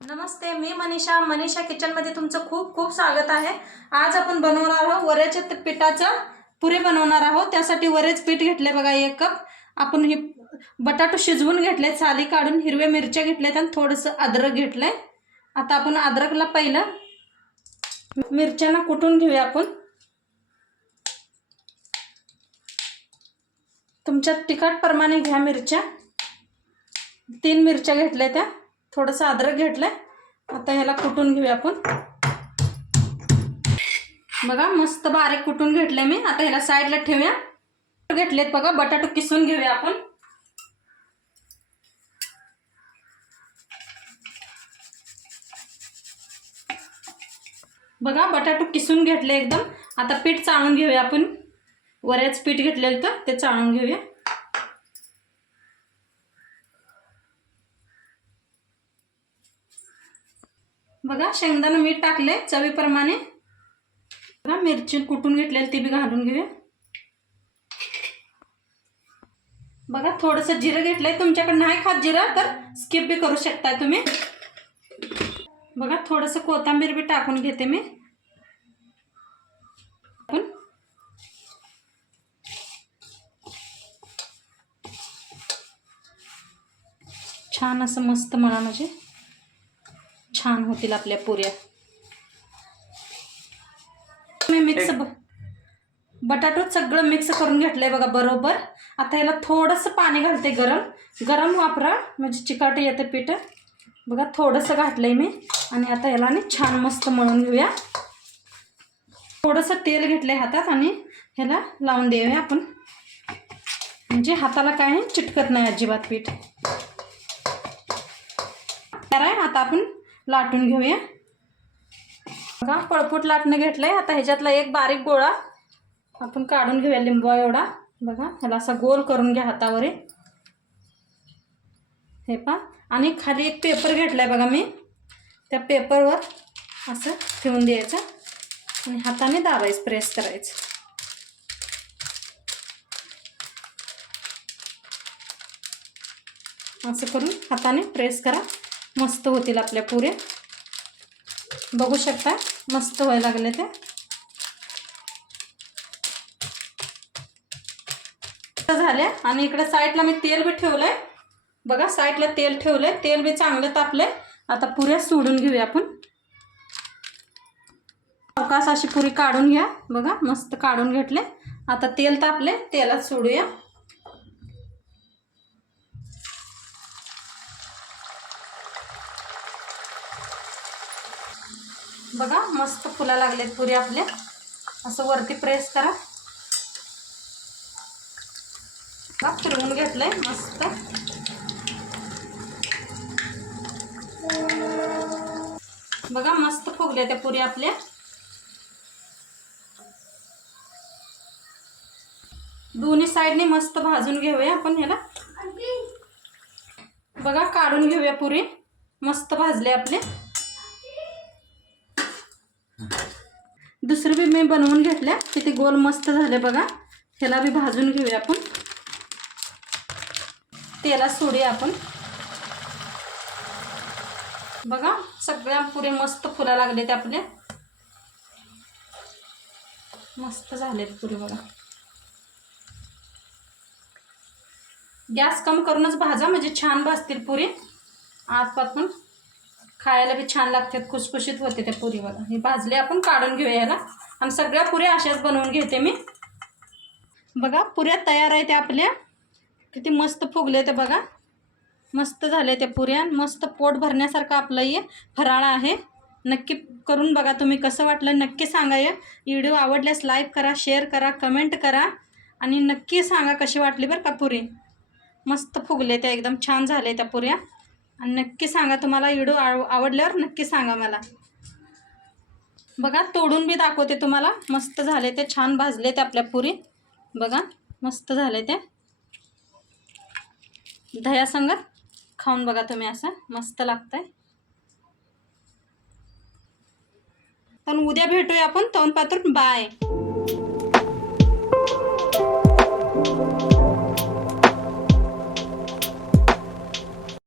नमस्ते मी मनीषा. मनीषा किचनमध्ये तुमचं खूप खूप स्वागत आहे. आज आपण बनवणार आहोत वऱ्याच्या पिठाचं पुरे बनवणार आहोत. त्यासाठी वरेच पीठ घेतले बघा एक कप. आपण हे बटाटो शिजवून घेतले साली काढून हिरव्या मिरच्या घेतल्यात आणि थोडंसं अद्रक घेतलंय. आता आपण अद्रकला पहिलं मिरच्यांना कुटून घेऊया आपण. तुमच्या तिखटप्रमाणे घ्या मिरच्या. तीन मिरच्या घेतल्या त्या. थोडंसं अद्रक घेतलंय. आता ह्याला कुटून घेऊया आपण. बघा मस्त बारीक कुटून घेतलंय मी. आता ह्याला साईडला ठेवूया. घेतलेत बघा बटाटो किसून घेऊया आपण. बघा बटाटो किसून घेतले एकदम. आता पीठ चाळून घेऊया आपण. वऱ्याच पीठ घेतलेलं तर ते चाळून घेऊया. बघा शेंगदाणा मीठ टाकले चवीप्रमाणे. बघा मिरची कुटून घेतलेली ती बी घालून घेऊया. बघा थोडंसं जिरं घेतलंय. तुमच्याकडे नाही खात जिरं तर स्किप बी करू शकताय तुम्ही. बघा थोडंसं कोथांबीर बी टाकून घेते मी. आपण. छान असं मस्त म्हणा म्हणजे छान होतील आपल्या पुऱ्या. मी मिक्स बटाटो सगळं मिक्स करून घेतलंय बघा बरोबर. आता याला थोडंसं पाणी घालते गरम. गरम वापरा म्हणजे चिकाट येते पीठ. बघा थोडंसं घातलंय मी. आणि आता याला आणि छान मस्त मळून घेऊया. थोडंसं तेल घेतलंय हातात आणि ह्याला लावून देऊया आपण. म्हणजे हाताला काय चिटकत नाही अजिबात पीठ. आता आपण लाटून घेऊया. बघा पळपूट लाटणं घेतलंय. आता ह्याच्यातला एक बारीक गोळा आपण काढून घेऊया लिंबू एवढा. बघा ह्याला असा गोल करून घ्या हातावर. हे. हे पा आणि खाली एक पेपर घेतलाय बघा मी. त्या पेपरवर असं ठेवून द्यायचं. आणि हाताने दाबायचं प्रेस करायचं. असं करून हाताने प्रेस करा. मस्त होतील आपल्या पुऱ्या. बघू शकता मस्त व्हायला लागले ते. झाल्या आणि इकडे साईडला मी तेल बी ठेवलंय. बघा साईडला तेल ठेवलंय. तेल बी चांगलं तापलंय. आता पुऱ्या सोडून घेऊया आपण. अवकाश अशी पुरी काढून घ्या. बघा मस्त काढून घेतले. आता तेल तापले तेलात सोडूया. बघा मस्त फुला लागलेत पुरी आपल्या. असं वरती प्रेस करा. बघा फिरवून घेतलंय मस्त. बघा मस्त फुगल्या त्या पुरी आपल्या. दोन्ही साईडने मस्त भाजून घेऊया आपण ह्याला. बघा काढून घेऊया पुरी. मस्त भाजले आपले दुसरी बी मी बनवून घेतल्या. किती गोल मस्त झाले बघा. ह्याला बी भाजून घेऊया आपण. तेला सोडूया आपण. बघा सगळ्या पुरे मस्त फुला लागलेत आपले मस्त झालेत पुरे बघा. गॅस कम करूनच भाजा म्हणजे छान भाजतील पुरी. आतपासून खायला बी छान लागतात खुसखुशीत होते त्या पुरी बघा हे भाजले आपण काढून घेऊया याला. आणि सगळ्या पुऱ्या अशाच बनवून घेते मी. बघा पुऱ्या तयार आहेत त्या आपल्या. किती मस्त फुगले ते बघा. मस्त झाले त्या पुऱ्या. मस्त पोट भरण्यासारखं आपलं हे फराळ आहे. नक्की करून बघा तुम्ही कसं वाटलं. नक्की सांगा या व्हिडिओ आवडल्यास लाईक करा शेअर करा कमेंट करा. आणि नक्की सांगा कशी वाटली बरं का पुरी. मस्त फुगले त्या एकदम छान झाले त्या पुऱ्या. आणि नक्की सांगा तुम्हाला व्हिडिओ आव आवडल्यावर नक्की सांगा मला. बघा तोडून बी दाखवते तुम्हाला. मस्त झाले ते छान भाजले ते आपल्या पुरी. बघा मस्त झाले ते. दह्यासंगत खाऊन बघा तुम्ही असं मस्त लागतंय. पण उद्या भेटूया आपण तोंड पातून. बाय.